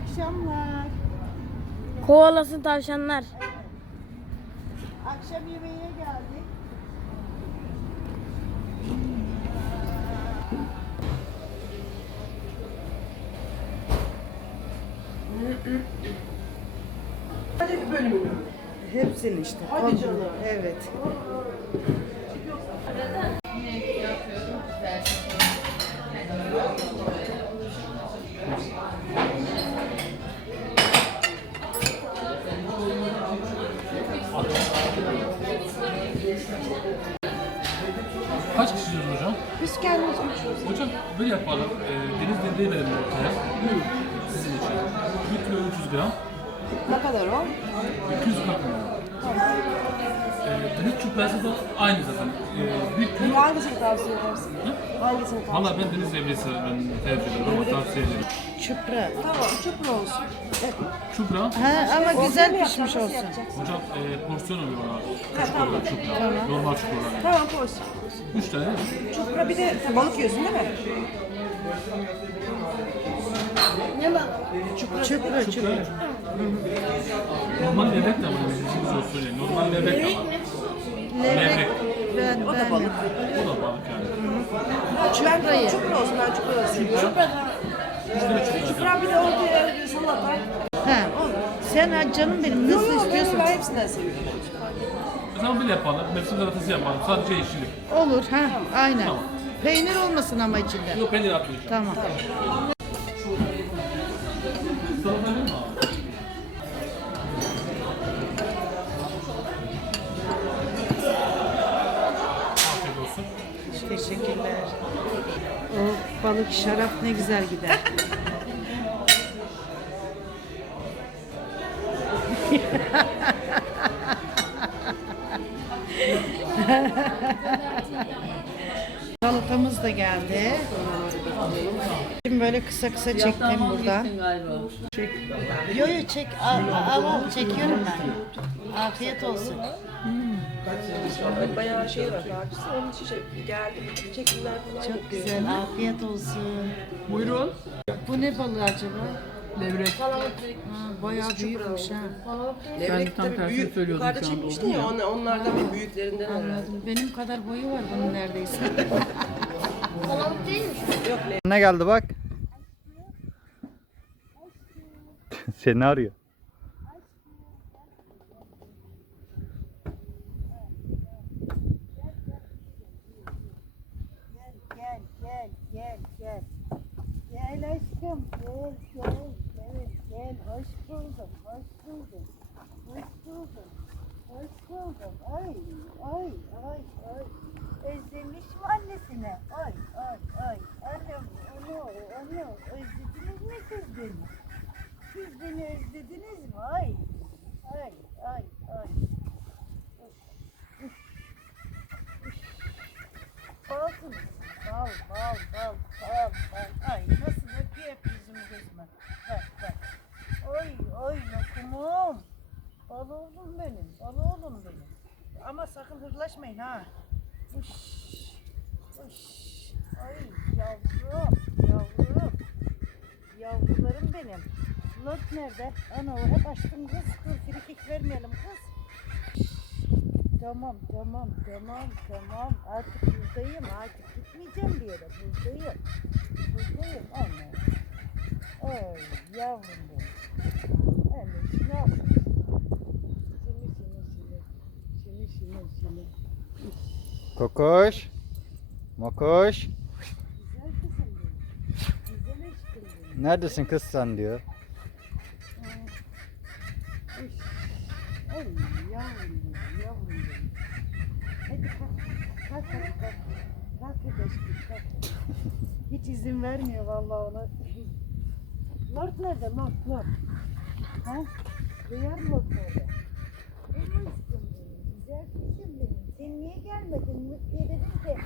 akşamlar. Kovalasın tavşanlar. Akşam yemeğine geldik. Hadi bölümünü. Hepsini işte. Hadi canım. Evet. Böyle yapalım. Ee, deniz dendeği verelim ortaya. Sizin için. 1 kilo 300 gram. Ne kadar o? 240 gram. Ee, deniz çuprası da aynı zaten. Ee, 1 kilo... Hangisini tavsiye edersin? Hangisini tavsiye Valla ben deniz levresi ben tercih ederim ama tavsiye ederim. Çupra. Tamam, çupra olsun. Çupra. Ha, ama güzel pişmiş yapacaksın, olsun. Hocam e, porsiyon oluyor onlar. Küçük oluyor çupra. Normal çupra. Tamam, porsiyon. 3 tane. Çupra bir de balık yiyorsun değil mi? Çupra, çupra. Normal levrek de var. Zor söyleyin. Normal levrek de var. Levrek. Ben, O da balık. O da balık yani. Ben çupra olsun, ben çupra da seviyorum. Çupra bir de bir salata. Ha, sen canım benim Yok nasıl yok, ben, istiyorsan. ben hepsinden seviyorum. Zaman böyle yapalım. Mevsim salatası yapalım. Sadece yeşillik. Olur ha, aynen. Tamam. Peynir olmasın ama içinde. Yok peynir atmayacağım. Tamam. Salata verir mi abi? Afiyet olsun. Teşekkürler. O balık şarap ne güzel gider. Salatamız da geldi. Şimdi böyle kısa kısa çektim buradan. Yo yo çek, al, al, çekiyorum ben. Afiyet olsun. Bayağı şey var. Onun için şey, geldi, çekimler falan Çok güzel, afiyet olsun. Buyurun. Bu ne balığı acaba? Levrek. Ha, bayağı büyükmüş ha. Levrek tabii büyük. Yukarıda çekmiştin ya, onlar, onlardan bir büyüklerinden herhalde. Benim kadar boyu var bunun neredeyse. Ne geldi bak. Seni arıyor. Gel, gel, gel, gel. Aşkım, gel, gel, gel, gel. Hoş buldum, hoş buldum. Hoş buldum, hoş buldum. Ay, ay, ay, ay. Özlemiş mi annesine? Ay, ay, ay. Annem, onu, onu. Özlediniz mi siz beni? Siz beni özlediniz mi? Ay, ay, ay, ay. Balsınız. Bal, bal, bal, bal, bal. Ay nasıl lokumum. Bal oğlum benim, bal oğlum benim. Ama sakın hırlaşmayın ha. Uş, uş. Ay yavrum, yavrum. Yavrularım benim. Lot nerede? Ana o hep açtım kız. Dur frikik vermeyelim kız. Tamam, tamam, tamam, tamam. Artık buradayım. Artık gitmeyeceğim bir yere. Buradayım. Buradayım. Anne. Ay yavrum benim. Kokoş. Mokoş. Neredesin kız sen diyor. Hiç izin vermiyor vallahi ona. Lord nerede? Lord, Lord. Ha? Duyar mı nerede? Benim aşkım benim, güzel kızım benim. Sen niye gelmedin? Mutlu'ya dedim ki,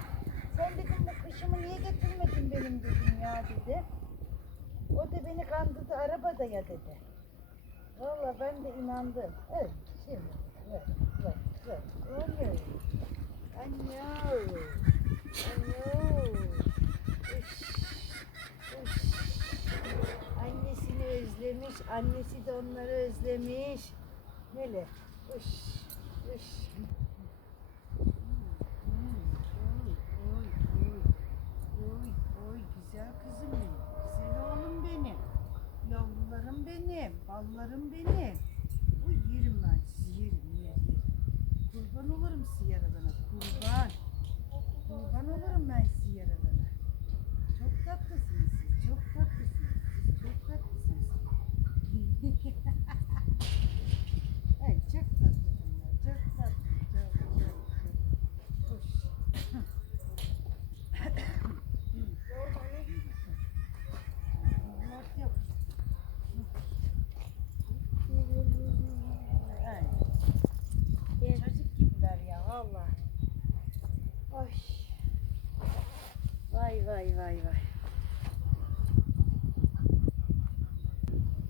sen dedim bu kışımı niye getirmedin benim dedim ya dedi. O da beni kandırdı arabada ya dedi. Valla ben de inandım. Evet, şimdi. Evet, evet, evet. Anne. Anne. Anne. Üş. Üş. Annesini özlemiş Annesi de onları özlemiş. Hele. Uş, uş. Güzel kızım benim. Güzel oğlum benim. Yavrularım benim. Ballarım benim. Uy yerim ben sizi yerim yer yer. Kurban olurum sizi yaradana. Kurban. Kurban olurum ben sizi yaradana. Çok tatlısınız siz. Çok tatlısınız. Siz çok tatlısınız. Ay çok tatlı bunlar. Çok tatlı. Çok çok çok. Hoş. Yoğurt yok. Ay. Çocuk gibiler ya valla. Ay. Vay vay vay.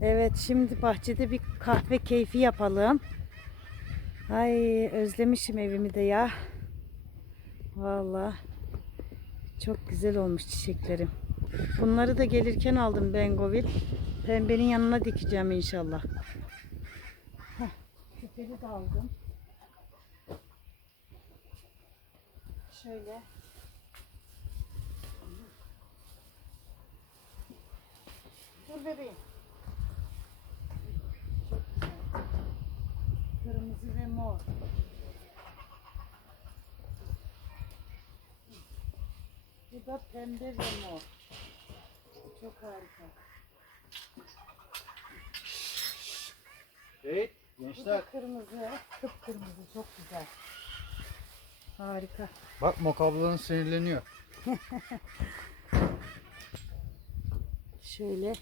Evet şimdi bahçede bir kahve keyfi yapalım. Ay özlemişim evimi de ya. Valla. Çok güzel olmuş çiçeklerim. Bunları da gelirken aldım Bengovil. Pembenin yanına dikeceğim inşallah. Heh, küpeli de aldım. Şöyle. Bebeğim. Kırmızı ve mor. Bu da pembe ve mor. Çok harika. Evet Bu da gençler. kırmızı. Kıpkırmızı. Çok güzel. Harika. Bak mokablanın sinirleniyor. Şöyle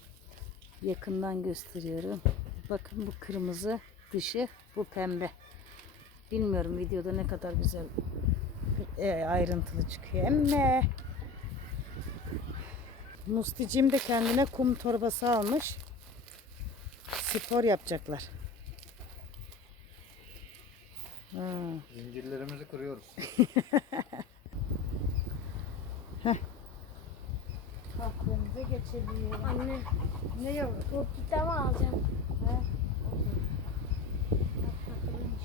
yakından gösteriyorum. Bakın bu kırmızı dışı, bu pembe. Bilmiyorum videoda ne kadar güzel e, ayrıntılı çıkıyor. Emme. Musticim de kendine kum torbası almış. Spor yapacaklar. Ha. Zincirlerimizi kırıyoruz. Ne yavrum? bu kitabı alacağım. Ha? Bak takılıymış.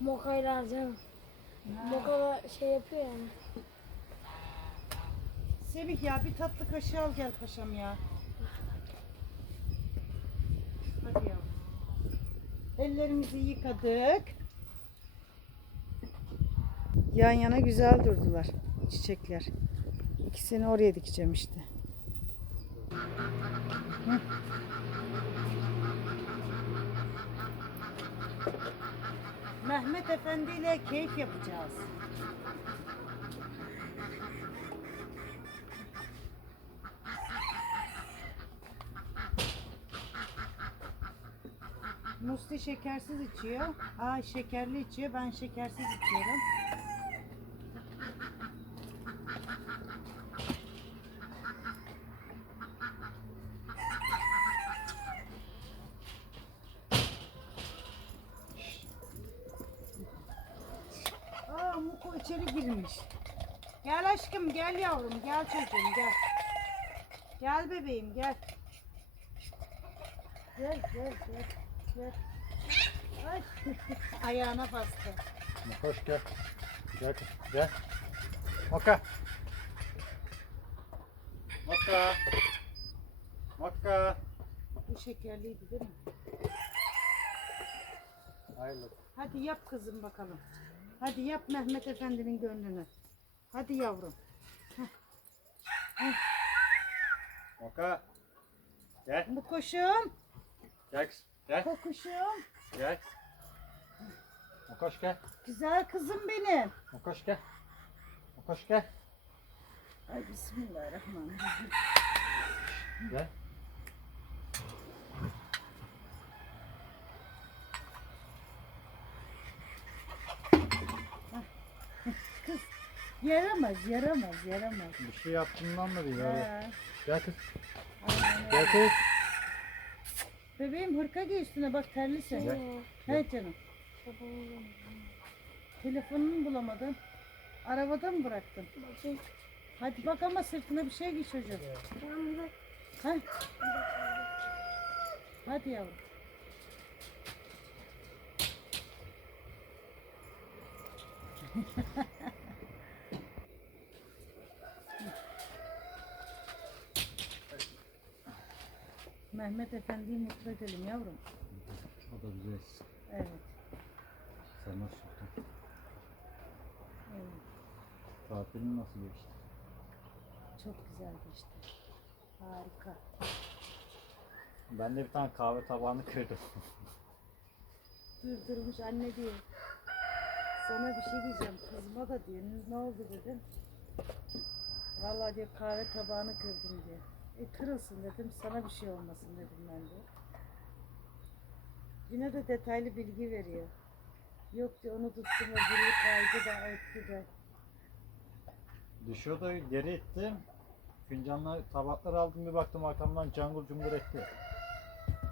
Mokayla alacağım. Mokala şey yapıyor yani. Semih ya bir tatlı kaşığı al gel paşam ya. Hadi yavrum. Ellerimizi yıkadık. Yan yana güzel durdular çiçekler. İkisini oraya dikeceğim işte. Mehmet Efendi ile keyif yapacağız. Musti şekersiz içiyor. Aa şekerli içiyor. Ben şekersiz içiyorum. Aa Muko içeri girmiş. Gel aşkım gel yavrum gel çocuğum gel. Gel bebeğim gel. Gel gel gel. Gel. Ay. Ayağına bastı. Mokoş gel. Gel kız, gel. Moka. Moka. Moka. Bu şekerliydi değil mi? Hayırlı. Hadi yap kızım bakalım. Hadi yap Mehmet Efendi'nin gönlünü. Hadi yavrum. Moka. Gel. Bu koşum. Gel kız. Gel. Kokuşum. Gel. Mokoş gel. Güzel kızım benim. Mokoş gel. Mokoş gel. Ay bismillahirrahmanirrahim. Gel. Yaramaz, yaramaz, yaramaz. Bir şey yaptığından da değil. Ha. Gel kız. Gel kız. Bebeğim hırka giy üstüne bak terlisin. Gel. He canım. Telefonunu bulamadın. Arabada mı bıraktın? Bakayım. Hadi bak ama sırtına bir şey giy çocuğum. Ha? Hadi yavrum. Mehmet Efendi'yi mutlu edelim yavrum. O da güzel. Evet. Sen nasıl tuttun? evet. Tatilin nasıl geçti? Çok güzel geçti. Harika. Ben de bir tane kahve tabağını kırdım. Durdurmuş anne diyor. Sana bir şey diyeceğim. Kızma da diyor. Ne oldu dedim. Vallahi diyor kahve tabağını kırdım diyor. E kırılsın dedim. Sana bir şey olmasın dedim ben de. Yine de detaylı bilgi veriyor. Yok diyor onu tuttum öbürü kaydı da etti de. Düşüyordu geri ittim. Fincanla tabakları aldım bir baktım arkamdan cangır cungur etti.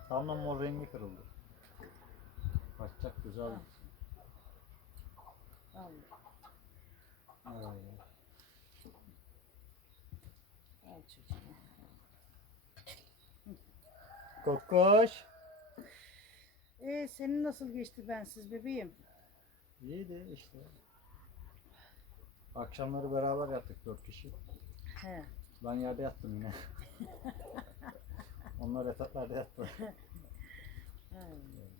Tamamen mor rengi kırıldı. Kaçacak güzel. Allah. Ay. Al çocuğum. Kokoş. E senin nasıl geçti bensiz bebeğim? İyiydi işte. Akşamları beraber yattık dört kişi. He. Ben yerde yattım yine. Onlar yataklarda yattı. Allah'ım.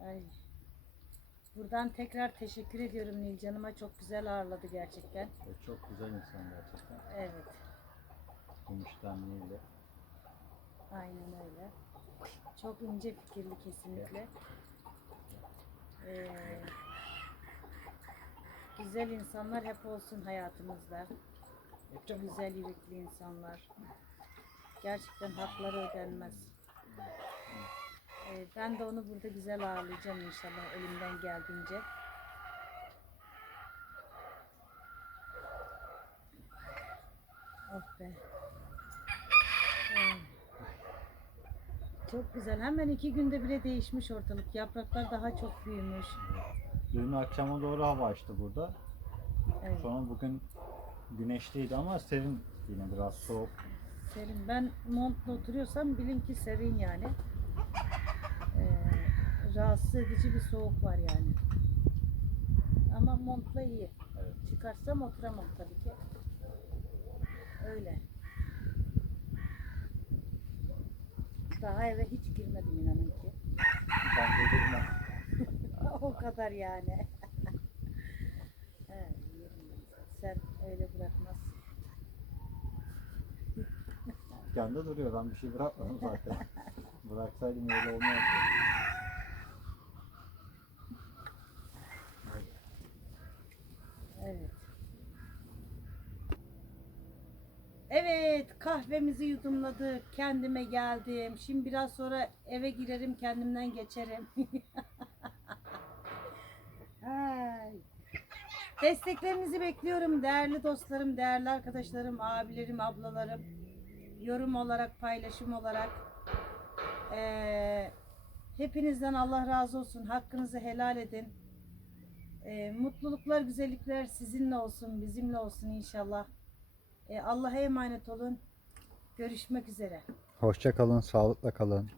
Ay. Buradan tekrar teşekkür ediyorum Nilcan'ıma. Çok güzel ağırladı gerçekten. O çok güzel insan gerçekten. Evet. Gümüş tenliyle. Aynen öyle. Çok ince fikirli kesinlikle. Ee, güzel insanlar hep olsun hayatımızda. Çok güzel yürekli insanlar. Gerçekten hakları ödenmez. Ee, ben de onu burada güzel ağırlayacağım inşallah elimden geldiğince. Oh be. Ay. Çok güzel. Hemen iki günde bile değişmiş ortalık. Yapraklar daha çok büyümüş. Dün akşama doğru hava açtı burada. Evet. Sonra bugün güneşliydi ama serin yine biraz soğuk. Serin. Ben montla oturuyorsam bilin ki serin yani. Ee, rahatsız edici bir soğuk var yani. Ama montla iyi. Evet. Çıkarsam oturamam tabii ki. Öyle. Daha eve hiç girmedim inanın ki. Ben de bilmem. o kadar yani. Sen öyle bırakmazsın. Kendi duruyor. Ben bir şey bırakmadım zaten. Bıraksaydım öyle olmazdı. Evet. Evet, kahvemizi yudumladık. Kendime geldim. Şimdi biraz sonra eve girerim, kendimden geçerim. Desteklerinizi bekliyorum değerli dostlarım, değerli arkadaşlarım, abilerim, ablalarım. Yorum olarak, paylaşım olarak. Ee, hepinizden Allah razı olsun. Hakkınızı helal edin. Ee, mutluluklar, güzellikler sizinle olsun, bizimle olsun inşallah. Ee, Allah'a emanet olun. Görüşmek üzere. Hoşça kalın, sağlıkla kalın.